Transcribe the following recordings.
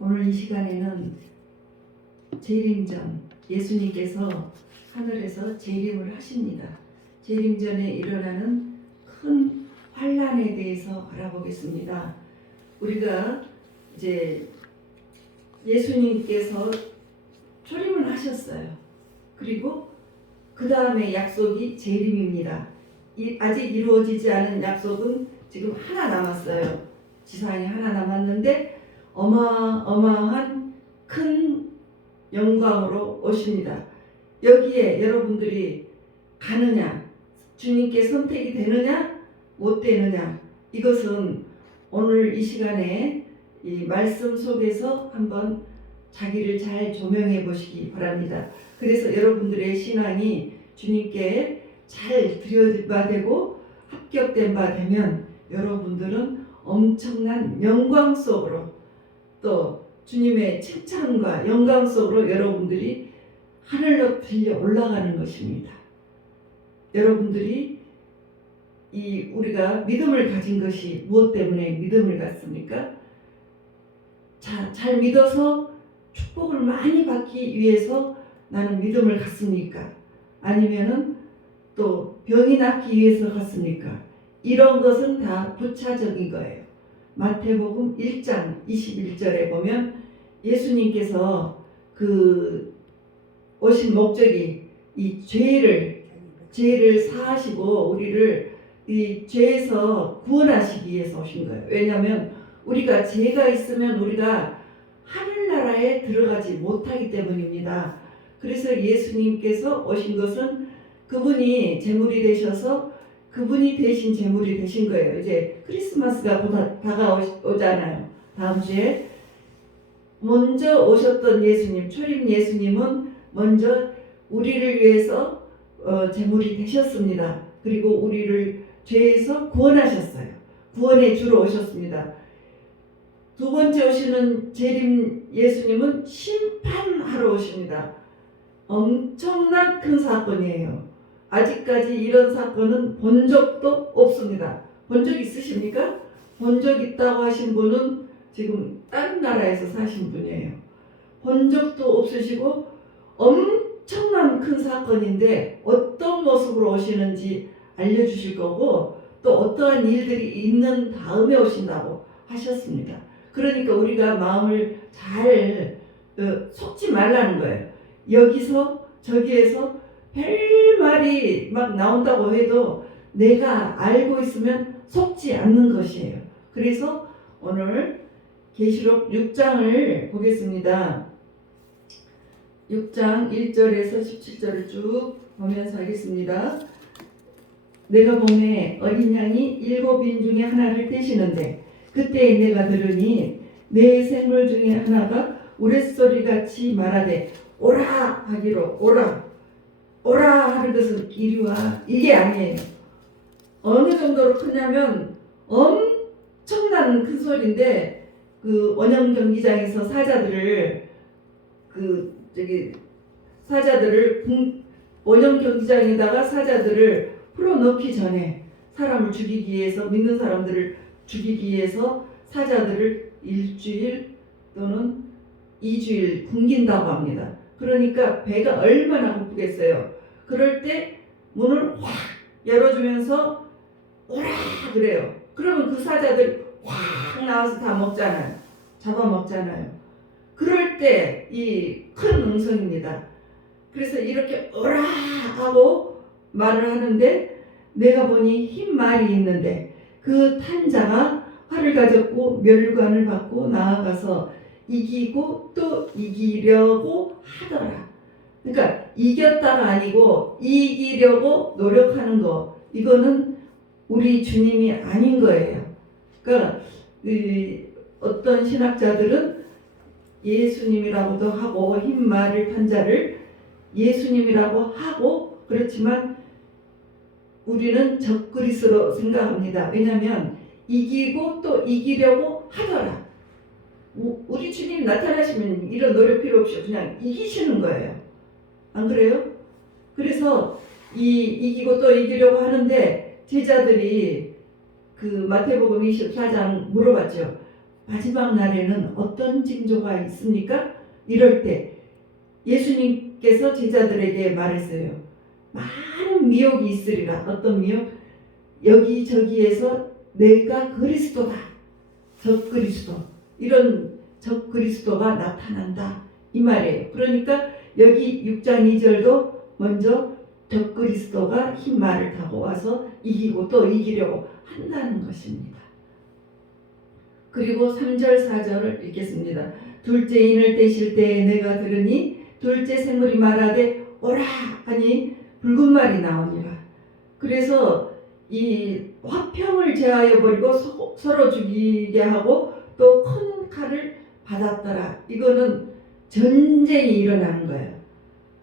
오늘 이 시간에는 재림전, 예수님께서 하늘에서 재림을 하십니다. 재림전에 일어나는 큰 환란에 대해서 알아보겠습니다. 우리가 이제 예수님께서 초림을 하셨어요. 그리고 그 다음에 약속이 재림입니다. 아직 이루어지지 않은 약속은 지금 하나 남았어요. 지상에 하나 남았는데 어마어마한 큰 영광으로 오십니다. 여기에 여러분들이 가느냐, 주님께 선택이 되느냐, 못 되느냐, 이것은 오늘 이 시간에 이 말씀 속에서 한번 자기를 잘 조명해 보시기 바랍니다. 그래서 여러분들의 신앙이 주님께 잘 드려받되고 합격된 바 되면 여러분들은 엄청난 영광 속으로, 또 주님의 칭찬과 영광 속으로 여러분들이 하늘로 들려 올라가는 것입니다. 여러분들이 우리가 믿음을 가진 것이 무엇 때문에 믿음을 갖습니까? 잘 믿어서 축복을 많이 받기 위해서 나는 믿음을 갖습니까? 아니면은 또 병이 낫기 위해서 갖습니까? 이런 것은 다 부차적인 거예요. 마태복음 1장 21절에 보면 예수님께서 오신 목적이 이 죄를 사하시고 우리를 이 죄에서 구원하시기 위해서 오신 거예요. 왜냐하면 우리가 죄가 있으면 우리가 하늘나라에 들어가지 못하기 때문입니다. 그래서 예수님께서 오신 것은 그분이 제물이 되셔서 그분이 대신 제물이 되신 거예요. 이제 크리스마스가 다가오잖아요. 다음 주에 먼저 오셨던 예수님, 초림 예수님은 먼저 우리를 위해서 제물이 되셨습니다. 그리고 우리를 죄에서 구원하셨어요. 구원의 주로 오셨습니다. 두 번째 오시는 재림 예수님은 심판하러 오십니다. 엄청난 큰 사건이에요. 아직까지 이런 사건은 본 적도 없습니다. 본 적 있으십니까? 본 적 있다고 하신 분은 지금 다른 나라에서 사신 분이에요. 본 적도 없으시고 엄청난 큰 사건인데 어떤 모습으로 오시는지 알려주실 거고, 또 어떠한 일들이 있는 다음에 오신다고 하셨습니다. 그러니까 우리가 마음을 잘 속지 말라는 거예요. 여기서 저기에서 별 말이 막 나온다고 해도 내가 알고 있으면 속지 않는 것이에요. 그래서 오늘 계시록 6장을 보겠습니다. 6장 1절에서 17절을 쭉 보면서 하겠습니다. 내가 보매 어린 양이 7인 중에 하나를 떼시는데 그때 내가 들으니 내 생물 중에 하나가 우레소리같이 말하되 오라 하기로, 오라 하는 것은 이리와, 이게 아니에요. 어느 정도로 크냐면 엄청난 큰 소리인데 원형 경기장에서 사자들을 원형 경기장에다가 사자들을 풀어넣기 전에 사람을 죽이기 위해서, 믿는 사람들을 죽이기 위해서 사자들을 1주일 또는 2주일 굶긴다고 합니다. 그러니까 배가 얼마나 고프겠어요. 그럴 때 문을 확 열어주면서 오라 그래요. 그러면 그 사자들 확 나와서 다 먹잖아요. 잡아먹잖아요. 그럴 때 이 큰 음성입니다. 그래서 이렇게 오라 하고 말을 하는데 내가 보니 흰 말이 있는데 그 탄 자가 활을 가졌고 멸관을 받고 나아가서 이기고 또 이기려고 하더라. 그러니까 이겼다가 아니고 이기려고 노력하는 거, 이거는 우리 주님이 아닌 거예요. 그러니까 어떤 신학자들은 예수님이라고도 하고 흰 말을 탄 자를 예수님이라고 하고, 그렇지만 우리는 적그리스로 생각합니다. 왜냐하면 이기고 또 이기려고 하더라. 우리 주님 나타나시면 이런 노력 필요 없이 그냥 이기시는 거예요. 안 그래요? 그래서 이기고 또 이기려고 하는데 제자들이 마태복음 24장 물어봤죠. 마지막 날에는 어떤 징조가 있습니까? 이럴 때 예수님께서 제자들에게 말했어요. 많은 미혹이 있으리라. 어떤 미혹? 여기저기에서 내가 그리스도다. 적그리스도. 이런 적그리스도가 나타난다. 이 말이에요. 그러니까 여기 6장 2절도 먼저 적그리스도가 흰 말을 타고 와서 이기고 또 이기려고 한다는 것입니다. 그리고 3절 4절을 읽겠습니다. 둘째 인을 떼실 때에 내가 들으니 둘째 생물이 말하되 오라 하니 붉은 말이 나오니라. 그래서 이 화평을 제하여 버리고 서로 죽이게 하고 또 큰 칼을 받았더라. 이거는 전쟁이 일어나는 거예요.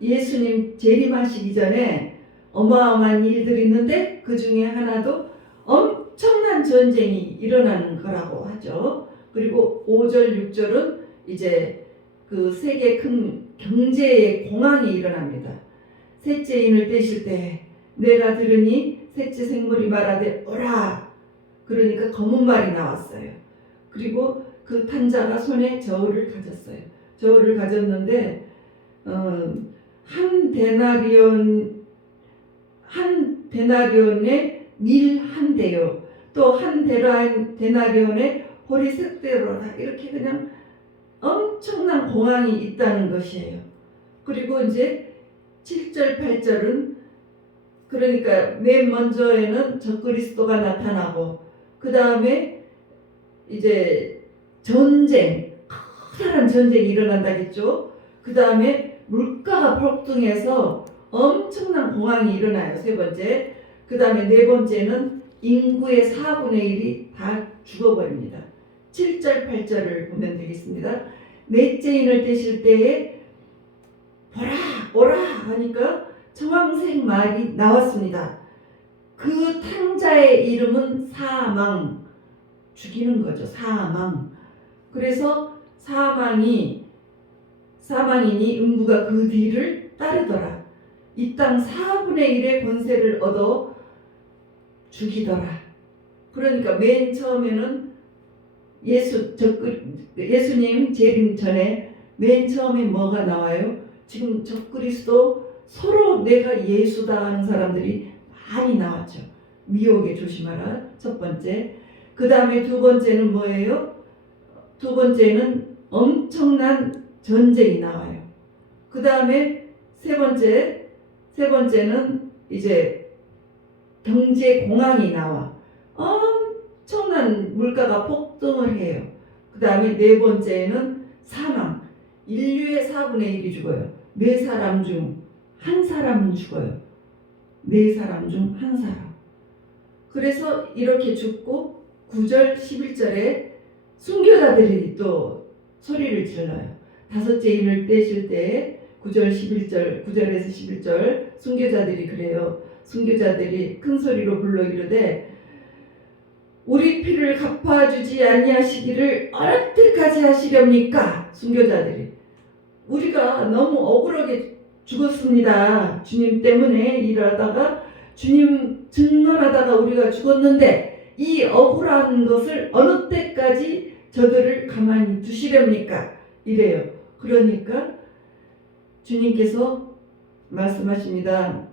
예수님 재림하시기 전에 어마어마한 일들이 있는데 그 중에 하나도 엄청난 전쟁이 일어나는 거라고 하죠. 그리고 5절 6절은 이제 그 세계 큰 경제의 공황이 일어납니다. 셋째 인을 떼실 때 내가 들으니 셋째 생물이 말하되 오라. 그러니까 검은 말이 나왔어요. 그리고 그 탄자가 손에 저울을 가졌어요. 저울을 가졌는데 한 데나리온에 밀 한 대요. 또 한 데나리온에 보리 석 대로다. 이렇게 그냥 엄청난 공황이 있다는 것이에요. 그리고 이제 7절 8절은 그러니까 맨 먼저에는 적그리스도가 나타나고 그 다음에 이제 전쟁, 커다란 전쟁이 일어난다겠죠. 그 다음에 물가가 폭등해서 엄청난 공황이 일어나요. 세 번째. 그 다음에 네 번째는 인구의 4분의 1이 다 죽어버립니다. 7절 8절을 보면 되겠습니다. 넷째 인을 떼실 때에 보라 오라 하니까 청황색 말이 나왔습니다. 그 탕자의 이름은 사망, 죽이는 거죠. 사망. 그래서 사망이니 음부가 그 뒤를 따르더라. 이 땅 4분의 1의 권세를 얻어 죽이더라. 그러니까 맨 처음에는 예수님 재림 전에 맨 처음에 뭐가 나와요? 지금 적그리스도 서로 내가 예수다 하는 사람들이 많이 나왔죠. 미혹에 조심하라. 첫 번째. 그 다음에 두 번째는 뭐예요? 두 번째는 엄청난 전쟁이 나와요. 그 다음에 세 번째는 이제 경제 공황이 나와. 엄청난 물가가 폭등을 해요. 그 다음에 네 번째는 사망. 인류의 4분의 1이 죽어요. 네 사람 중 한 사람은 죽어요. 네 사람 중 한 사람. 그래서 이렇게 죽고 9절 11절에 순교자들이 또 소리를 질러요. 다섯째 인을 떼실 때 9절 11절 9절에서 11절 순교자들이 그래요. 순교자들이 큰 소리로 불러 이르되 우리 피를 갚아주지 아니하시기를 어느 때까지 하시렵니까? 순교자들이 우리가 너무 억울하게 죽었습니다. 주님 때문에 일하다가 주님 증언하다가 우리가 죽었는데 이 억울한 것을 어느 때까지 저들을 가만히 두시렵니까? 이래요. 그러니까 주님께서 말씀하십니다.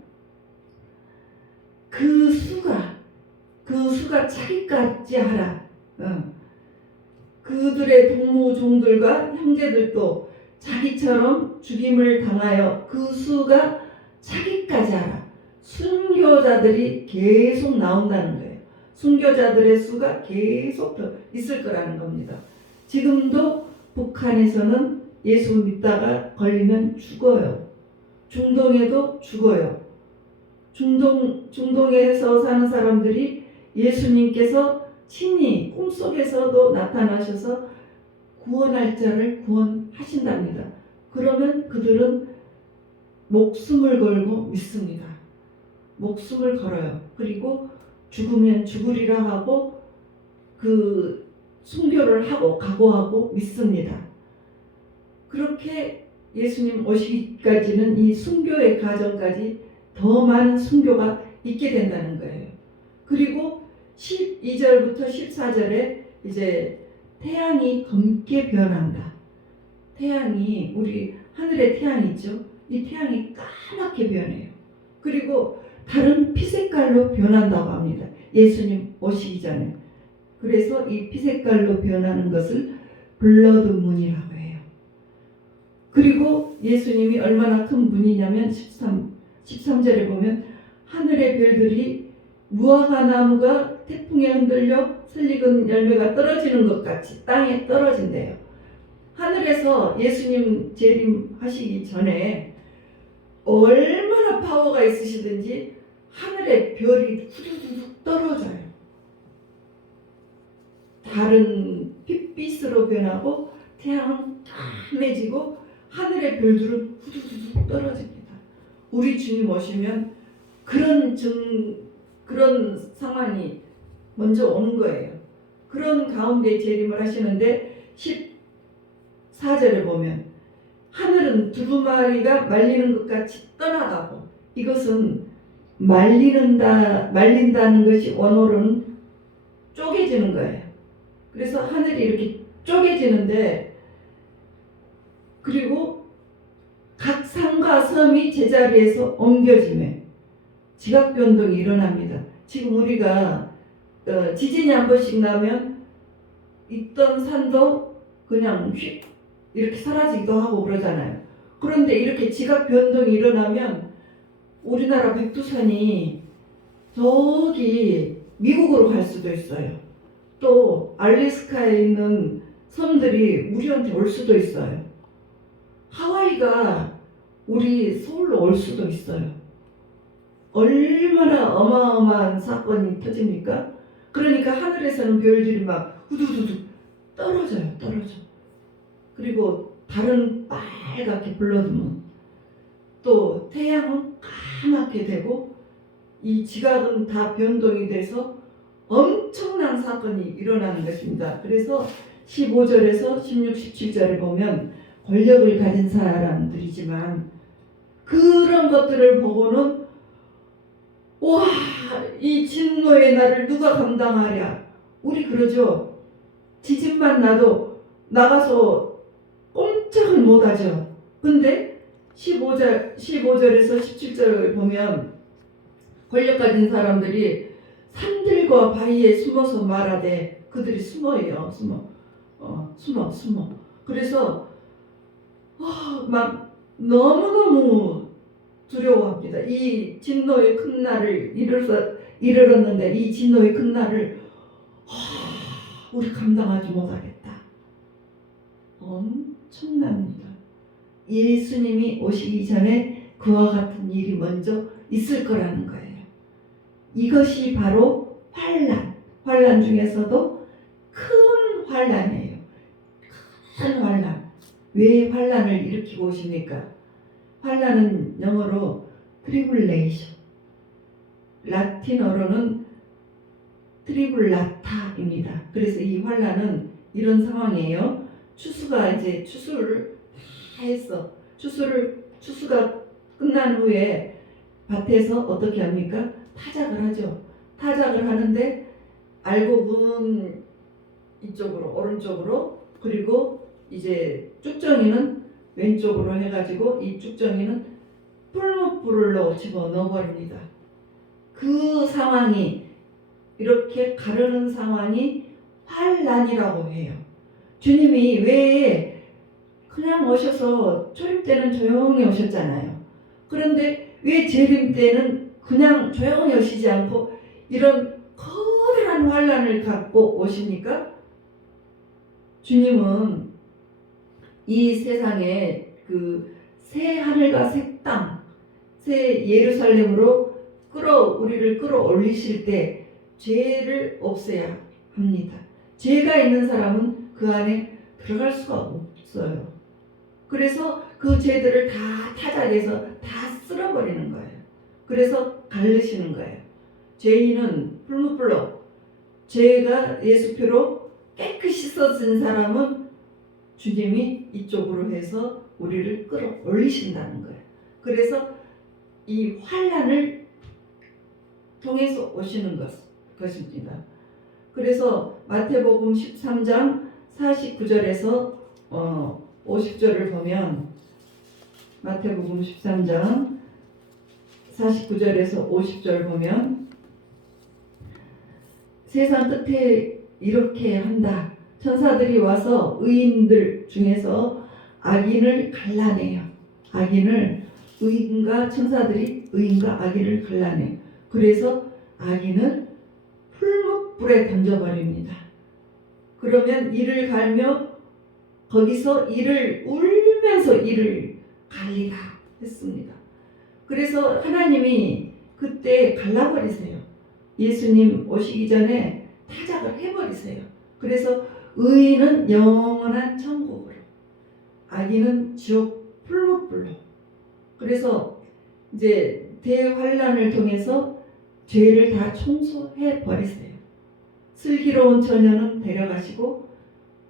그 수가 차기까지 하라. 그들의 동무종들과 형제들도 자기처럼 죽임을 당하여 그 수가 차기까지 하라. 순교자들이 계속 나온다는 거예요. 순교자들의 수가 계속 더 있을 거라는 겁니다. 지금도 북한에서는 예수 믿다가 걸리면 죽어요. 중동에도 죽어요. 중동에서 사는 사람들이 예수님께서 친히 꿈속에서도 나타나셔서 구원할 자를 구원하신답니다. 그러면 그들은 목숨을 걸고 믿습니다. 목숨을 걸어요. 그리고 죽으면 죽으리라 하고 그 순교를 하고 각오하고 믿습니다. 그렇게 예수님 오시기까지는 이 순교의 과정까지 더 많은 순교가 있게 된다는 거예요. 그리고 12절부터 14절에 이제 태양이 검게 변한다. 태양이 우리 하늘에 태양이 있죠. 이 태양이 까맣게 변해요. 그리고 다른 피색깔로 변한다고 합니다. 예수님 오시기 전에. 그래서 이 피색깔로 변하는 것을 블러드 문이라고 해요. 그리고 예수님이 얼마나 큰 분이냐면 13절에 보면 하늘의 별들이 무화과 나무가 태풍에 흔들려 설익은 열매가 떨어지는 것 같이 땅에 떨어진대요. 하늘에서 예수님 재림하시기 전에 얼마나 파워가 있으시든지 하늘의 별이 후두둑 떨어져요. 달은 핏빛으로 변하고 태양은 까매지고 하늘의 별들은 후두둑 떨어집니다. 우리 주님 오시면 그런 상황이 먼저 오는 거예요. 그런 가운데 재림을 하시는데 14절에 보면 하늘은 두루마리가 말리는 것 같이 떠나가고, 이것은 말린다는 것이 원어로는 쪼개지는 거예요. 그래서 하늘이 이렇게 쪼개지는데, 그리고 각 산과 섬이 제자리에서 옮겨지며 지각 변동이 일어납니다. 지금 우리가 지진이 한 번씩 나면 있던 산도 그냥 휙 이렇게 사라지기도 하고 그러잖아요. 그런데 이렇게 지각 변동이 일어나면 우리나라 백두산이 저기 미국으로 갈 수도 있어요. 또 알래스카에 있는 섬들이 우리한테 올 수도 있어요. 하와이가 우리 서울로 올 수도 있어요. 얼마나 어마어마한 사건이 터집니까? 그러니까 하늘에서는 별들이 막 후두두두 떨어져. 그리고 달은 빨갛게 블러드문, 또 태양은 까맣게 되고, 이 지각은 다 변동이 돼서 엄청난 사건이 일어나는 것입니다. 그래서 15절에서 16, 17절에 보면 권력을 가진 사람들이지만 그런 것들을 보고는 와, 이 진노의 날을 누가 감당하랴. 우리 그러죠. 지진만 나도 나가서 꼼짝을 못하죠. 근데 15절에서 17절을 보면 권력 가진 사람들이 산들과 바위에 숨어서 말하되, 그들이 숨어요. 숨어. 그래서 막 너무너무 두려워합니다. 이 진노의 큰 날을 이르렀는데 이 진노의 큰 날을 우리 감당하지 못하겠다. 엄청납니다. 예수님이 오시기 전에 그와 같은 일이 먼저 있을 거라는 거예요. 이것이 바로 환난 중에서도 큰 환난이에요. 큰 환난. 왜 환난을 일으키고 오십니까? 환난은 영어로 트리블레이션, 라틴어로는 트리블라타입니다. 그래서 이 환난은 이런 상황이에요. 추수가 이제 추수를 다 했어. 추수가 끝난 후에 밭에서 어떻게 합니까? 타작을 하죠. 타작을 하는데 알곡은 이쪽으로, 오른쪽으로, 그리고 이제 쭉정이는 왼쪽으로 해가지고 이 쭉정이는 풀무불로 집어넣어 버립니다. 그 상황이, 이렇게 가르는 상황이 환난이라고 해요. 주님이 왜 그냥 오셔서 초림 때는 조용히 오셨잖아요. 그런데 왜 재림 때는 그냥 조용히 오시지 않고 이런 커다란 환난을 갖고 오십니까? 주님은 이 세상에 그 새 하늘과 새 땅, 새 예루살렘으로 우리를 끌어올리실 때 죄를 없애야 합니다. 죄가 있는 사람은 그 안에 들어갈 수가 없어요. 그래서 그 죄들을 다 타작해서 다 쓸어버리는 거예요. 그래서 갈르시는 거예요. 죄인은 풀무불로, 죄가 예수표로 깨끗이 씻어진 사람은 주님이 이쪽으로 해서 우리를 끌어올리신다는 거예요. 그래서 이 환난을 통해서 오시는 것입니다. 그래서 마태복음 13장 49절에서 50절을 보면 마태복음 13장 49절에서 50절 보면 세상 끝에 이렇게 한다. 천사들이 와서 의인들 중에서 악인을 갈라내요. 악인을 의인과 천사들이 의인과 악인을 갈라내요. 그래서 악인을 풀무불에 던져버립니다. 그러면 이를 갈며 거기서 이를 울면서 이를 갈리라 했습니다. 그래서 하나님이 그때 갈라버리세요. 예수님 오시기 전에 타작을 해버리세요. 그래서 의인은 영원한 천국으로, 악인은 지옥 풀무불로. 그래서 이제 대환란을 통해서 죄를 다 청소해 버리세요. 슬기로운 처녀는 데려가시고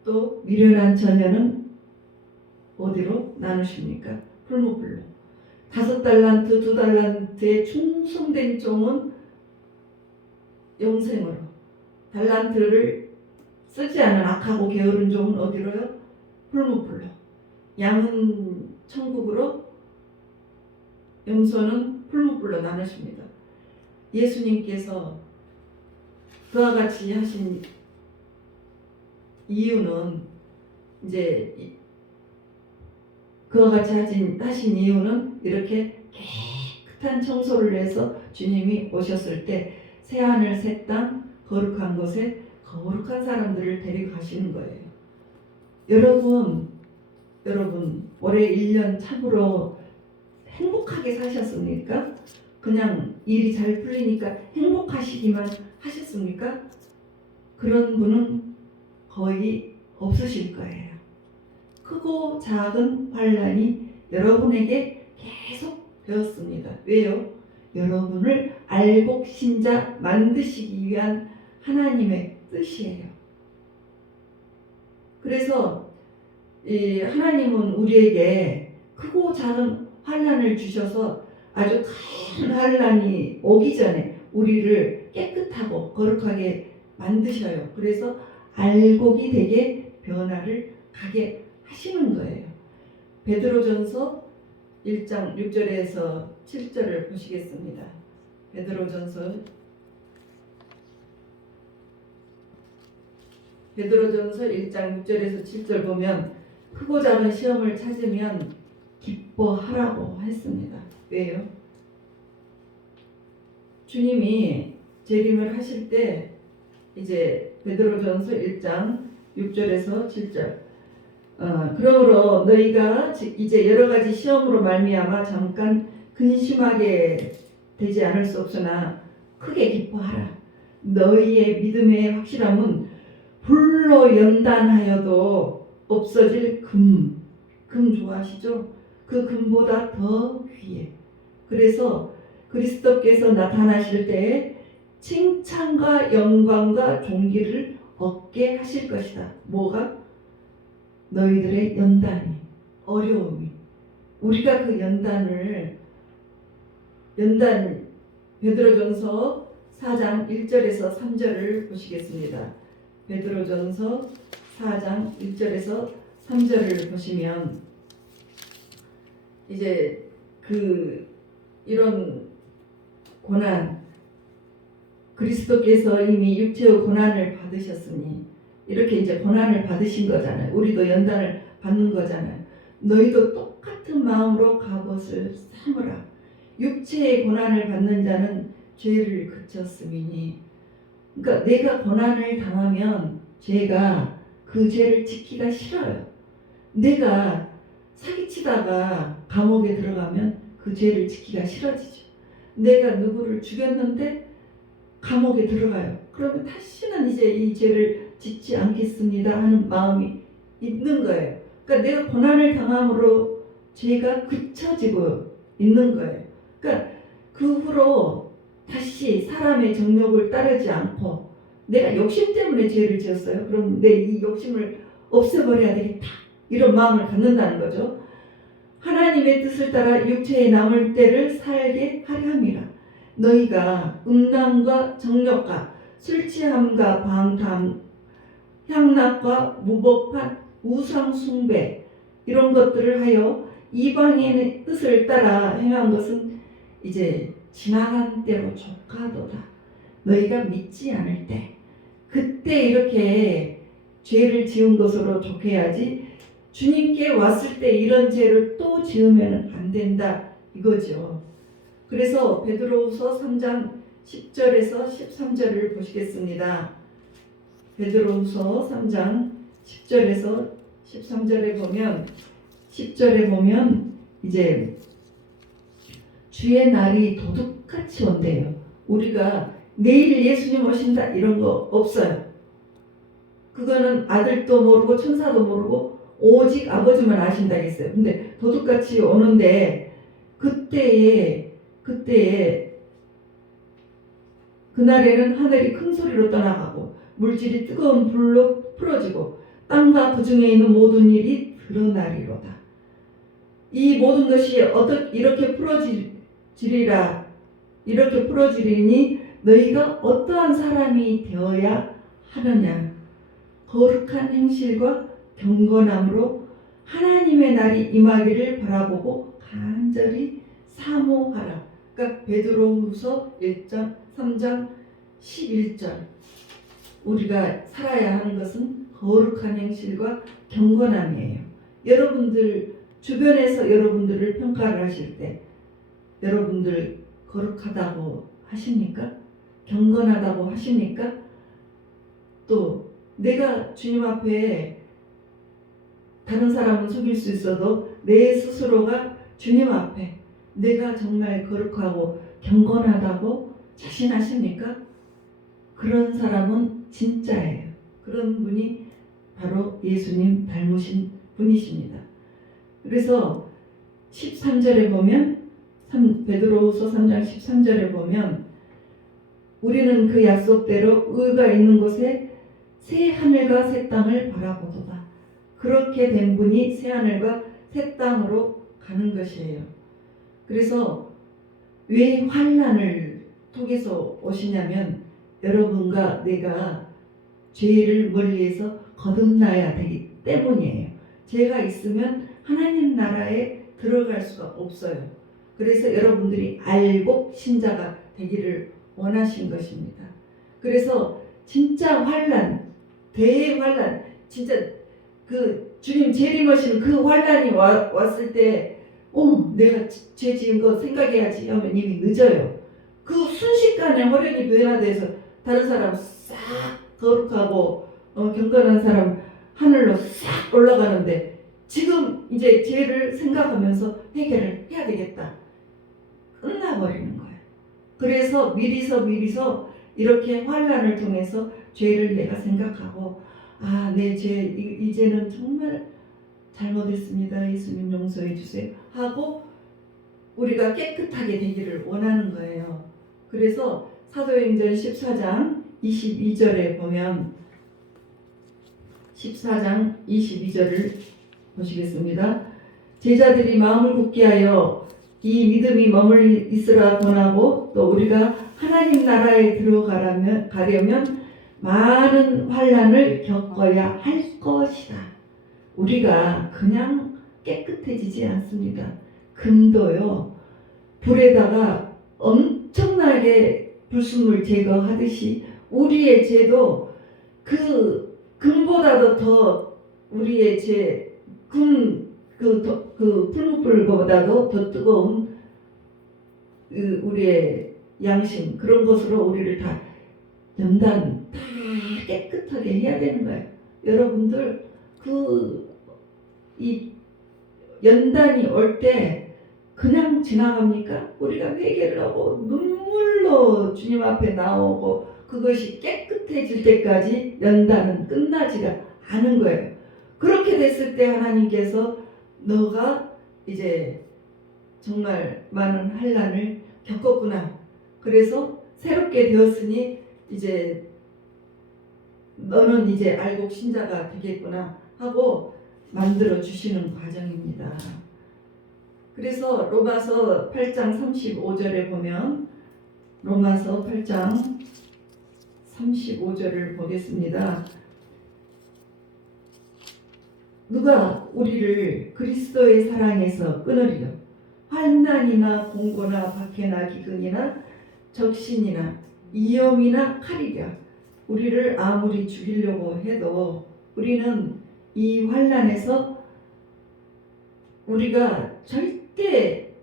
또 미련한 처녀는 어디로 나누십니까? 풀무불로. 5달란트, 2달란트에 충성된 종은 영생으로, 달란트를 쓰지 않은 악하고 게으른 종은 어디로요? 풀무불로. 양은 천국으로, 염소는 풀무불로 나누십니다. 예수님께서 그와 같이 하신 이유는 이제 그와 같이 하신 이유는 이렇게 깨끗한 청소를 해서 주님이 오셨을 때 새하늘 새 땅 거룩한 곳에 거룩한 사람들을 데리고 가시는 거예요. 여러분 올해 1년 참으로 행복하게 사셨습니까? 그냥 일이 잘 풀리니까 행복하시기만 하셨습니까? 그런 분은 거의 없으실 거예요. 크고 작은 환란이 여러분에게 계속 되었습니다. 왜요? 여러분을 알곡신 자 만드시기 위한 하나님의 뜻이에요. 그래서 하나님은 우리에게 크고 작은 환란을 주셔서 아주 큰 환란이 오기 전에 우리를 깨끗하고 거룩하게 만드셔요. 그래서 알곡이 되게 변화를 가게 하시는 거예요. 베드로전서 1장 6절에서 7절을 보시겠습니다. 베드로전서 1장 6절에서 7절 보면 크고 작은 시험을 찾으면 기뻐하라고 했습니다. 왜요? 주님이 재림을 하실 때 이제 베드로전서 1장 6절에서 7절 그러므로 너희가 이제 여러 가지 시험으로 말미암아 잠깐 근심하게 되지 않을 수 없으나 크게 기뻐하라. 너희의 믿음의 확실함은 불로 연단하여도 없어질 금 좋아하시죠? 그 금보다 더 귀해. 그래서 그리스도께서 나타나실 때에 칭찬과 영광과 존귀를 얻게 하실 것이다. 뭐가? 너희들의 연단이, 어려움이. 우리가 그 베드로전서 4장 1절에서 3절을 보시겠습니다. 베드로전서 4장 1절에서 3절을 보시면 이제 이런 고난, 그리스도께서 이미 육체의 고난을 받으셨으니 이렇게 이제 고난을 받으신 거잖아요. 우리도 연단을 받는 거잖아요. 너희도 똑같은 마음으로 갑옷을 삼으라. 육체의 고난을 받는 자는 죄를 그쳤음이니. 그러니까 내가 고난을 당하면 죄가 그 죄를 지키기가 싫어요. 내가 사기치다가 감옥에 들어가면 그 죄를 지키기가 싫어지죠. 내가 누구를 죽였는데 감옥에 들어가요. 그러면 다시는 이제 이 죄를 짓지 않겠습니다 하는 마음이 있는 거예요. 그러니까 내가 고난을 당함으로 죄가 그쳐지고 있는 거예요. 그러니까 그 후로 다시 사람의 정욕을 따르지 않고 내가 욕심 때문에 죄를 지었어요. 그럼 내 이 욕심을 없애버려야 되겠다. 이런 마음을 갖는다는 거죠. 하나님의 뜻을 따라 육체에 남을 때를 살게 하려 함이라. 너희가 음란과 정욕과 술 취함과 방탕 향락과 무법한 우상 숭배 이런 것들을 하여 이방인의 뜻을 따라 행한 것은 이제 지나간 때로 족하도다. 너희가 믿지 않을 때 그때 이렇게 죄를 지은 것으로 족해야지 주님께 왔을 때 이런 죄를 또 지으면 안 된다 이거죠. 그래서 베드로후서 3장 10절에서 13절을 보시겠습니다. 베드로후서 3장 10절에서 13절에 보면 10절에 보면 이제 주의 날이 도둑같이 온대요. 우리가 내일 예수님 오신다 이런 거 없어요. 그거는 아들도 모르고 천사도 모르고 오직 아버지만 아신다겠어요. 근데 도둑같이 오는데 그때에 그날에는 하늘이 큰 소리로 떠나가고 물질이 뜨거운 불로 풀어지고 땅과 그 중에 있는 모든 일이 드러나리로다. 이 모든 것이 이렇게 풀어지리니 너희가 어떠한 사람이 되어야 하느냐. 거룩한 행실과 경건함으로 하나님의 날이 임하기를 바라보고 간절히 사모하라. 그러니까 베드로후서 3장 11절. 우리가 살아야 하는 것은 거룩한 행실과 경건함이에요. 여러분들 주변에서 여러분들을 평가를 하실 때 여러분들 거룩하다고 하십니까? 경건하다고 하십니까? 또 내가 주님 앞에 다른 사람은 속일 수 있어도 내 스스로가 주님 앞에 내가 정말 거룩하고 경건하다고 자신하십니까? 그런 사람은 진짜예요. 그런 분이 바로 예수님 닮으신 분이십니다. 그래서 13절에 보면 베드로후서 3장 13절에 보면 우리는 그 약속대로 의가 있는 곳에 새 하늘과 새 땅을 바라보도다. 그렇게 된 분이 새 하늘과 새 땅으로 가는 것이에요. 그래서 왜 환난을 통해서 오시냐면 여러분과 내가 죄를 멀리해서 거듭나야 되기 때문이에요. 죄가 있으면 하나님 나라에 들어갈 수가 없어요. 그래서 여러분들이 알복 신자가 되기를 원하신 것입니다. 그래서 진짜 환난, 대환난, 진짜 그 주님 재림하신 그 환난이 왔을 때 내가 죄 지은 거 생각해야지 하면 이미 늦어요. 그 순식간에 호련히 변화돼서 다른 사람 싹 거룩하고 경건한 사람 하늘로 싹 올라가는데 지금 이제 죄를 생각하면서 해결을 해야 되겠다. 끝나버리는 거예요. 그래서 미리서 이렇게 환난을 통해서 죄를 내가 생각하고 내 죄 이제는 정말 잘못했습니다. 예수님 용서해 주세요. 하고 우리가 깨끗하게 되기를 원하는 거예요. 그래서 사도행전 14장 22절에 보면 14장 22절을 보시겠습니다. 제자들이 마음을 굳게 하여 이 믿음이 머물리 있으라 권하고 또 우리가 하나님 나라에 가려면 많은 환난을 겪어야 할 것이다. 우리가 그냥 깨끗해지지 않습니다. 금도요, 불에다가 엄청나게 불순물 제거하듯이 우리의 죄도 그 금보다도 더 우리의 죄, 그 풀무불보다도 더 뜨거운 우리의 양심, 그런 것으로 우리를 다 연단 다 깨끗하게 해야 되는 거예요. 여러분들 이 연단이 올 때 그냥 지나갑니까? 우리가 회개를 하고 눈물로 주님 앞에 나오고 그것이 깨끗해질 때까지 연단은 끝나지가 않은 거예요. 그렇게 됐을 때 하나님께서 너가 이제 정말 많은 환난을 겪었구나. 그래서 새롭게 되었으니 이제 너는 이제 알곡 신자가 되겠구나 하고 만들어 주시는 과정입니다. 그래서 로마서 8장 35절에 보면 로마서 8장 35절을 보겠습니다. 누가 우리를 그리스도의 사랑에서 끊으리요? 환난이나 공고나 박해나 기근이나 적신이나 위험이나 칼이랴. 우리를 아무리 죽이려고 해도 우리는 이 환난에서 우리가 절대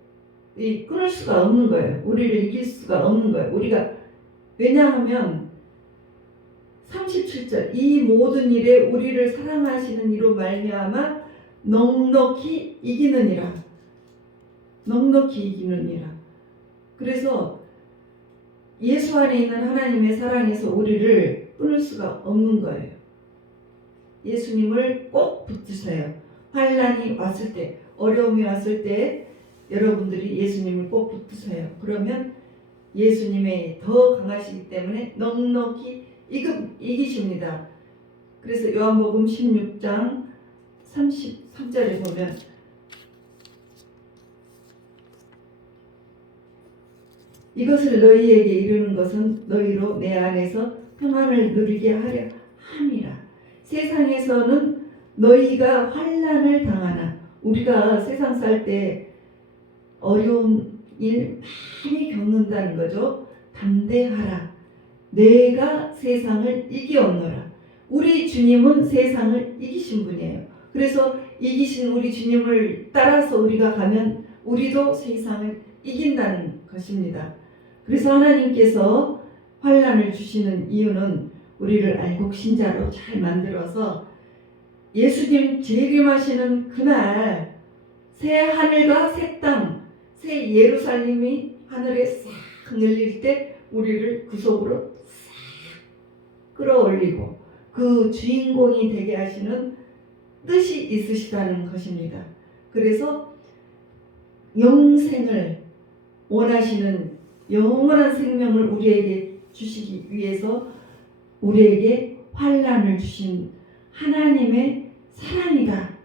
끊을 수가 없는 거예요. 우리를 이길 수가 없는 거예요. 우리가 왜냐하면 37절 이 모든 일에 우리를 사랑하시는 이로 말미암아 넉넉히 이기느니라. 넉넉히 이기느니라. 그래서 예수 안에 있는 하나님의 사랑에서 우리를 끊을 수가 없는 거예요. 예수님을 꼭 붙드세요. 환난이 왔을 때, 어려움이 왔을 때 여러분들이 예수님을 꼭 붙드세요. 그러면 예수님의 더 강하시기 때문에 넉넉히 이기십니다. 그래서 요한복음 16장 33절에 보면 이것을 너희에게 이르는 것은 너희로 내 안에서 평안을 누리게 하려 함이라. 세상에서는 너희가 환난을 당하나, 우리가 세상 살 때 어려운 일 많이 겪는다는 거죠. 담대하라. 내가 세상을 이기었노라. 우리 주님은 세상을 이기신 분이에요. 그래서 이기신 우리 주님을 따라서 우리가 가면 우리도 세상을 이긴다는 것입니다. 그래서 하나님께서 환난을 주시는 이유는 우리를 알곡신자로 잘 만들어서 예수님 재림하시는 그날 새 하늘과 새 땅, 새 예루살렘이 하늘에 싹 열릴 때 우리를 그 속으로 싹 끌어올리고 그 주인공이 되게 하시는 뜻이 있으시다는 것입니다. 그래서 영생을 원하시는 영원한 생명을 우리에게 주시기 위해서 우리에게 환난을 주신 하나님의 사랑이다.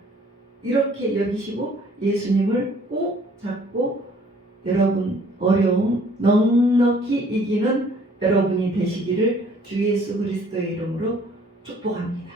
이렇게 여기시고 예수님을 꼭 잡고 여러분 어려움 넉넉히 이기는 여러분이 되시기를 주 예수 그리스도의 이름으로 축복합니다.